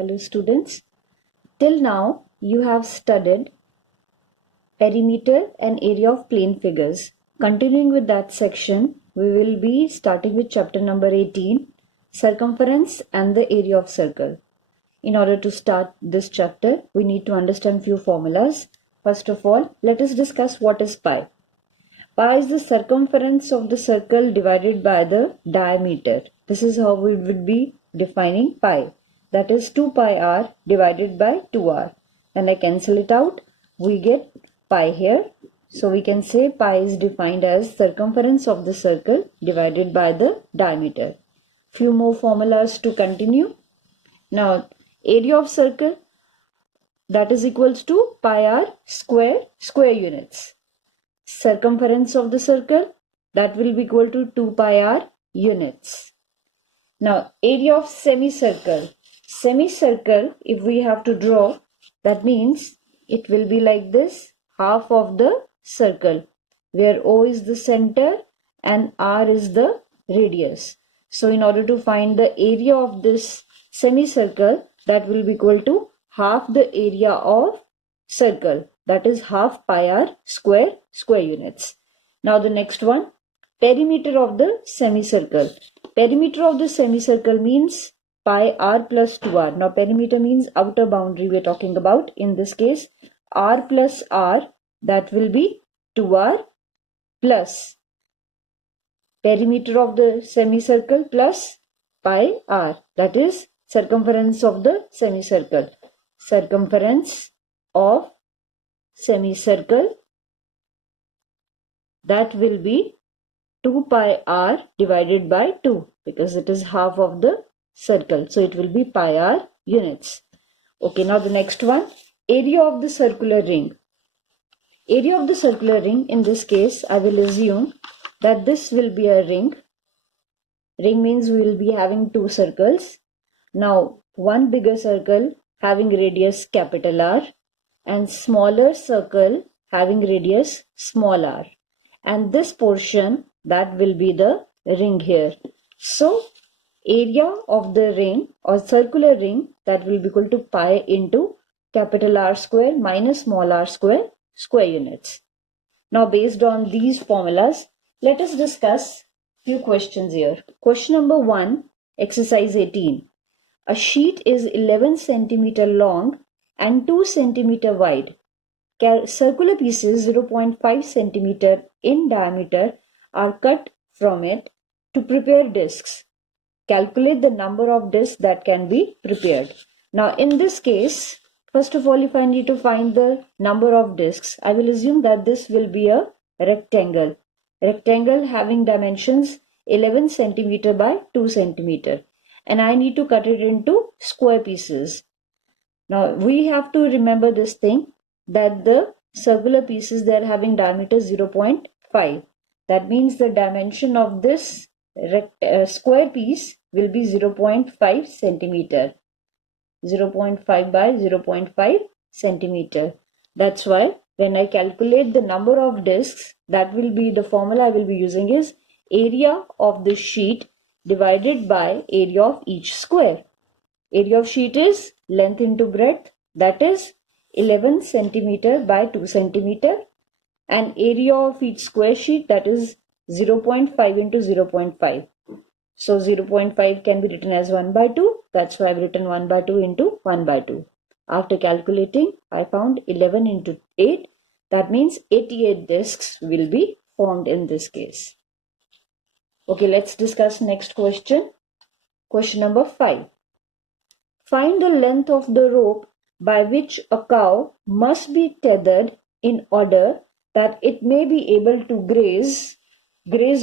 Hello students. Till now you have studied perimeter and area of plane figures. Continuing with that section, we will be starting with chapter number 18, circumference and the area of circle. In order to start this chapter, we need to understand few formulas. First of all, let us discuss what is pi. Pi is the circumference of the circle divided by the diameter. This is how we would be defining pi. That is 2 pi r divided by 2r. Then I cancel it out. We get pi here. So we can say pi is defined as circumference of the circle divided by the diameter. Few more formulas to continue. Now area of circle, that is equals to pi r square units. Circumference of the circle, that will be equal to 2 pi r units. Now area of semicircle. Semicircle, if we have to draw, that means it will be like this, half of the circle, where O is the center and R is the radius. So in order to find the area of this semicircle, that will be equal to half the area of circle, that is half pi r square units. Now the next one, perimeter of the semicircle. Perimeter of the semicircle means pi r plus 2r. Now perimeter means outer boundary we are talking about. In this case, r plus r, that will be 2r plus perimeter of the semicircle plus pi r, that is circumference of the semicircle. Circumference of semicircle, that will be 2 pi r divided by 2, because it is half of the circle. So it will be pi r units. Okay, now the next one, area of the circular ring. Area of the circular ring, in this case, I will assume that this will be a ring. Ring means we will be having two circles. Now, one bigger circle having radius capital R and smaller circle having radius small r. And this portion, that will be the ring here. So, area of the ring or circular ring, that will be equal to pi into capital R square minus small r square units. Now based on these formulas, let us discuss few questions here. Question number 1, exercise 18. A sheet is 11 centimeter long and 2 centimeter wide. Circular pieces 0.5 centimeter in diameter are cut from it to prepare discs. Calculate the number of discs that can be prepared. Now in this case, first of all, if I need to find the number of discs, I will assume that this will be a rectangle. Rectangle having dimensions 11 centimeter by 2 centimeter. And I need to cut it into square pieces. Now we have to remember this thing, that the circular pieces, they are having diameter 0.5. That means the dimension of this square piece will be 0.5 centimeter. 0.5 by 0.5 centimeter. That's why when I calculate the number of discs, that will be the formula I will be using is area of the sheet divided by area of each square. Area of sheet is length into breadth, that is 11 centimeter by 2 centimeter, and area of each square sheet, that is 0.5 into 0.5. So 0.5 can be written as 1 by 2. That's why I've written 1 by 2 into 1 by 2. After calculating, I found 11 into 8. That means 88 discs will be formed in this case. Okay, let's discuss next question. Question number 5. Find the length of the rope by which a cow must be tethered in order that it may be able to graze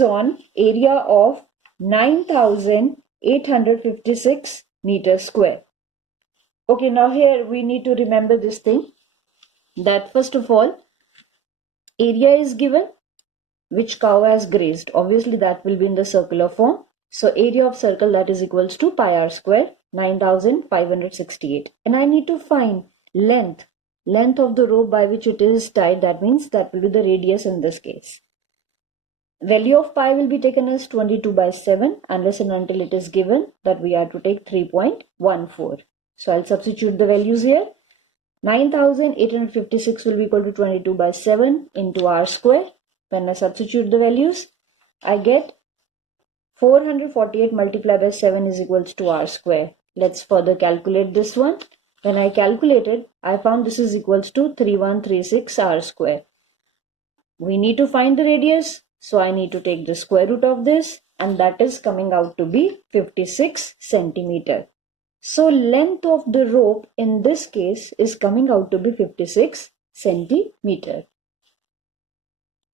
on area of 9,856 meters square. Okay, now here we need to remember this thing, that first of all, area is given which cow has grazed. Obviously that will be in the circular form. So area of circle, that is equals to pi r square 9,568. And I need to find length of the rope by which it is tied. That means that will be the radius in this case. Value of pi will be taken as 22 by 7 unless and until it is given that we are to take 3.14. So I'll substitute the values here. 9856 will be equal to 22 by 7 into r square. When I substitute the values, I get 448 multiplied by 7 is equals to r square. Let's further calculate this one. When I calculated, I found this is equals to 3136 r square. We need to find the radius, so I need to take the square root of this, and that is coming out to be 56 centimeter. So length of the rope in this case is coming out to be 56 centimeter.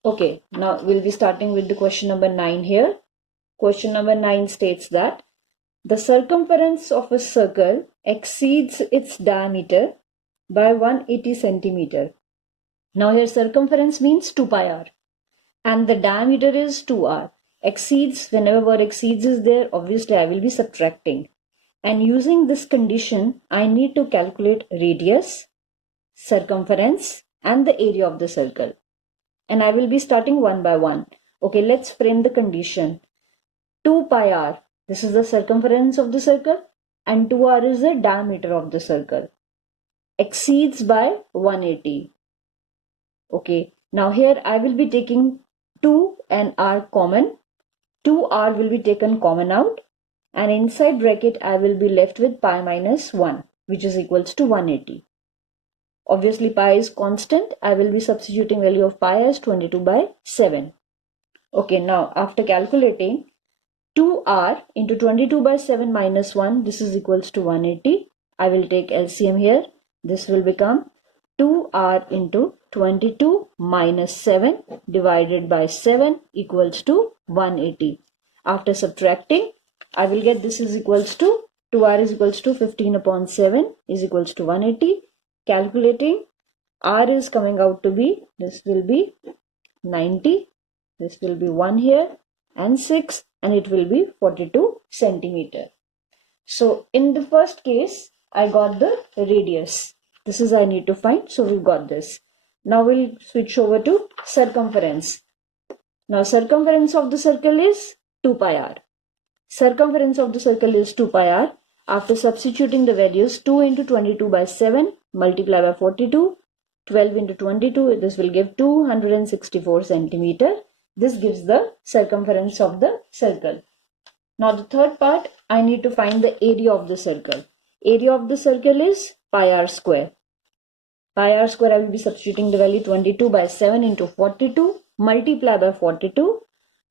Okay, now we'll be starting with the question number 9 here. Question number 9 states that the circumference of a circle exceeds its diameter by 180 centimeter. Now here circumference means 2 pi r and the diameter is 2r. Exceeds, whenever word exceeds is there, obviously I will be subtracting. And using this condition, I need to calculate radius, circumference and the area of the circle. And I will be starting one by one. Okay, let's frame the condition. 2 pi r, this is the circumference of the circle, and 2r is the diameter of the circle. Exceeds by 180. Okay, now here I will be taking 2 and r common. 2r will be taken common out, and inside bracket I will be left with pi minus 1, which is equals to 180. Obviously pi is constant. I will be substituting value of pi as 22 by 7. Okay, now after calculating, 2r into 22 by 7 minus 1, this is equals to 180. I will take LCM here. This will become 2r into 22 minus 7 divided by 7 equals to 180. After subtracting, I will get this is equals to 2r is equals to 15 upon 7 is equals to 180. Calculating, r is coming out to be, this will be 90. This will be 1 here and 6, and it will be 42 centimeter. So in the first case, I got the radius. This is I need to find. So we got this. Now we'll switch over to circumference. Now circumference of the circle is 2 pi r. Circumference of the circle is 2 pi r. After substituting the values, 2 into 22 by 7 multiply by 42. 12 into 22, this will give 264 centimeter. This gives the circumference of the circle. Now the third part, I need to find the area of the circle. Area of the circle is pi r square. Pi r square, I will be substituting the value 22 by 7 into 42 multiply by 42.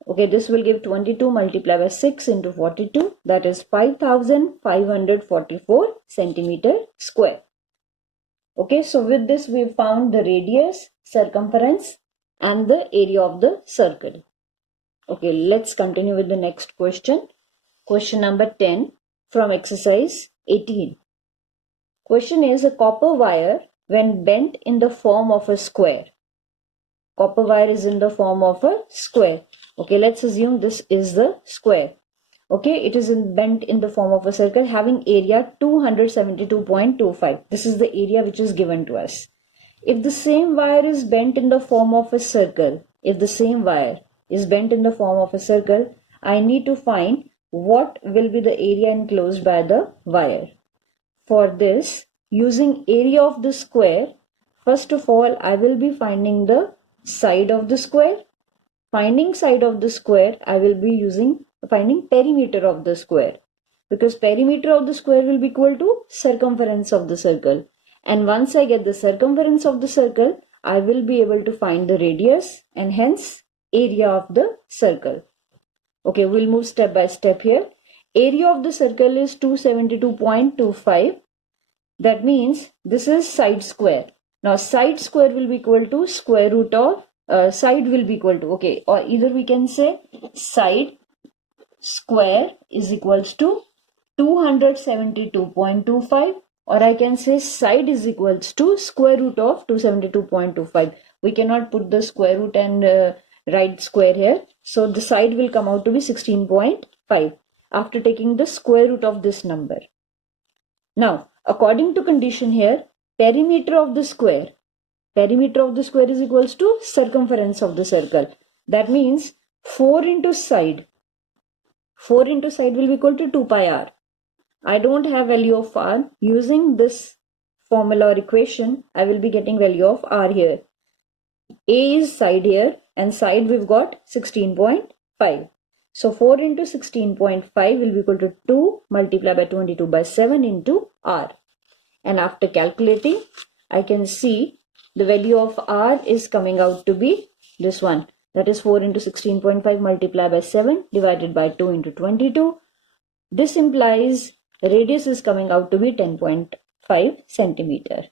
Okay, this will give 22 multiply by 6 into 42. That is 5544 centimeter square. Okay, so with this we found the radius, circumference and the area of the circle. Okay, let's continue with the next question. Question number 10 from exercise 18. Question is, a copper wire when bent in the form of a square. Copper wire is in the form of a square. Okay, let's assume this is the square. Okay, it is bent in the form of a circle having area 272.25. This is the area which is given to us. If the same wire is bent in the form of a circle, I need to find what will be the area enclosed by the wire. For this, using area of the square, first of all, I will be finding the side of the square. Finding side of the square, I will be finding perimeter of the square, because perimeter of the square will be equal to circumference of the circle. And once I get the circumference of the circle, I will be able to find the radius and hence area of the circle. Okay, we'll move step by step here. Area of the circle is 272.25. That means this is side square. Now side square will be equal to square root of side will be equal to, okay, or either we can say side square is equals to 272.25, or I can say side is equals to square root of 272.25. We cannot put the square root and write square here. So the side will come out to be 16.5 after taking the square root of this number. Now, according to condition here, perimeter of the square is equals to circumference of the circle. That means 4 into side will be equal to 2 pi r. I don't have value of r. Using this formula or equation, I will be getting value of r here. A is side here, and side we've got 16.5. So 4 into 16.5 will be equal to 2 multiplied by 22 by 7 into r. And after calculating, I can see the value of r is coming out to be this one. That is 4 into 16.5 multiplied by 7 divided by 2 into 22. This implies radius is coming out to be 10.5 centimeter.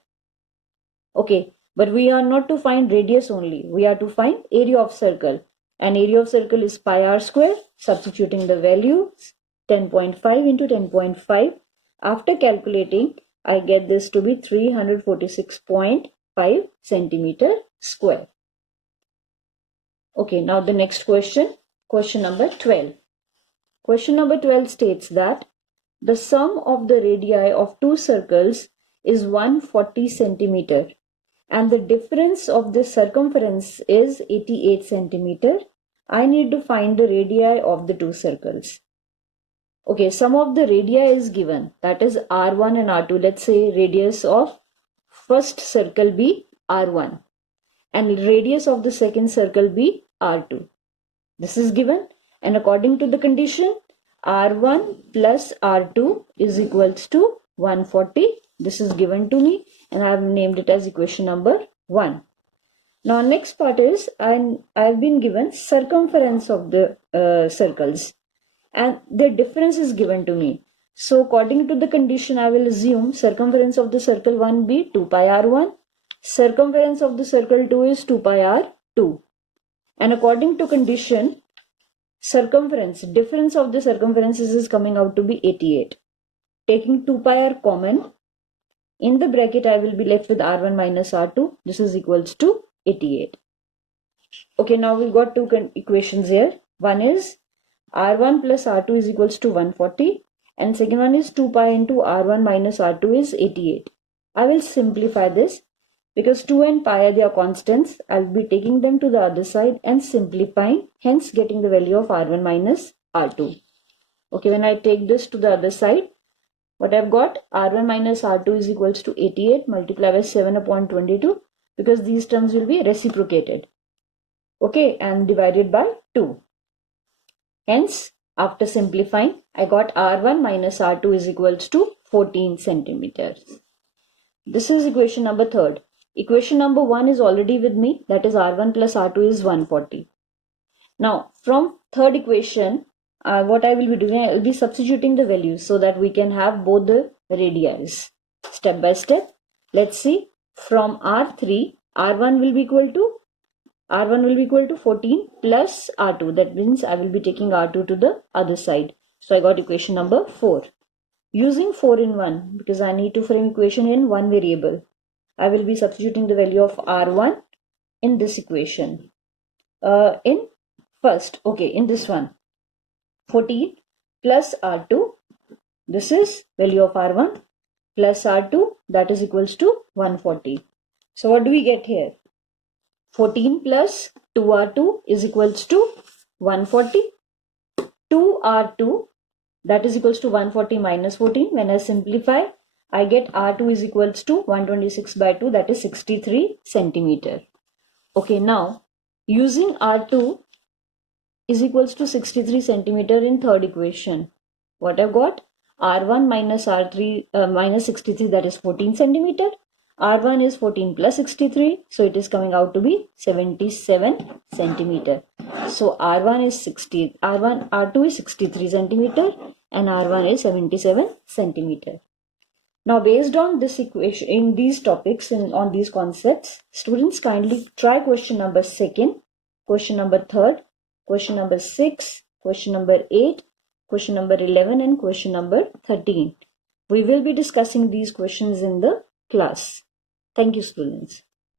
Okay, but we are not to find radius only. We are to find area of circle. And area of circle is pi r square. Substituting the values 10.5 into 10.5. After calculating, I get this to be 346.5 centimeter square. Okay, now the next question. Question number 12. Question number 12 states that the sum of the radii of two circles is 140 centimeter and the difference of the circumference is 88 centimeter. I need to find the radii of the two circles. Okay, sum of the radii is given, that is r1 and r2. Let's say radius of first circle be r1 and radius of the second circle be r2. This is given, and according to the condition, r1 plus r2 is equals to 140. This is given to me and I have named it as equation number 1. Now next part is I have been given circumference of the circles and the difference is given to me. So according to the condition, I will assume circumference of the circle 1 be 2 pi r1, circumference of the circle 2 is 2 pi r2, and according to condition, difference of the circumferences is coming out to be 88. Taking 2 pi r common, in the bracket I will be left with r1 minus r2. This is equals to 88. Okay, now we've got two equations here. One is r1 plus r2 is equals to 140 and second one is 2 pi into r1 minus r2 is 88. I will simplify this because 2 and pi they are constants. I'll be taking them to the other side and simplifying, hence getting the value of r1 minus r2. Okay, when I take this to the other side, what I've got, r1 minus r2 is equals to 88 multiplied by 7 upon 22 because these terms will be reciprocated. Okay, and divided by 2. Hence, after simplifying, I got r1 minus r2 is equals to 14 centimeters. This is equation number 3. Equation number 1 is already with me, that is r1 plus r2 is 140. Now, from third equation, what I will be doing, I will be substituting the values so that we can have both the radii. Step by step, let's see. From r3, r1 will be equal to 14 plus r2. That means I will be taking r2 to the other side. So I got equation number 4. Using 4 in 1, because I need to frame equation in one variable, I will be substituting the value of r1 in this equation. In this one, 14 plus r2, this is value of r1 plus r2, that is equals to 140. So what do we get here? 14 plus 2r2 is equals to 140. 2r2, that is equals to 140 minus 14. When I simplify, I get r2 is equals to 126 by 2, that is 63 centimeter. Okay, now using r2 is equals to 63 centimeter in third equation. What I've got? r1 minus r3 minus 63, that is 14 centimeter. r1 is 14 plus 63, so it is coming out to be 77 centimeter. So r2 is 63 centimeter and r1 is 77 centimeter. Now based on this equation, in these topics and on these concepts, students kindly try question number 2, question number 3, question number 6, question number 8, question number 11 and question number 13. We will be discussing these questions in the class. Thank you, students.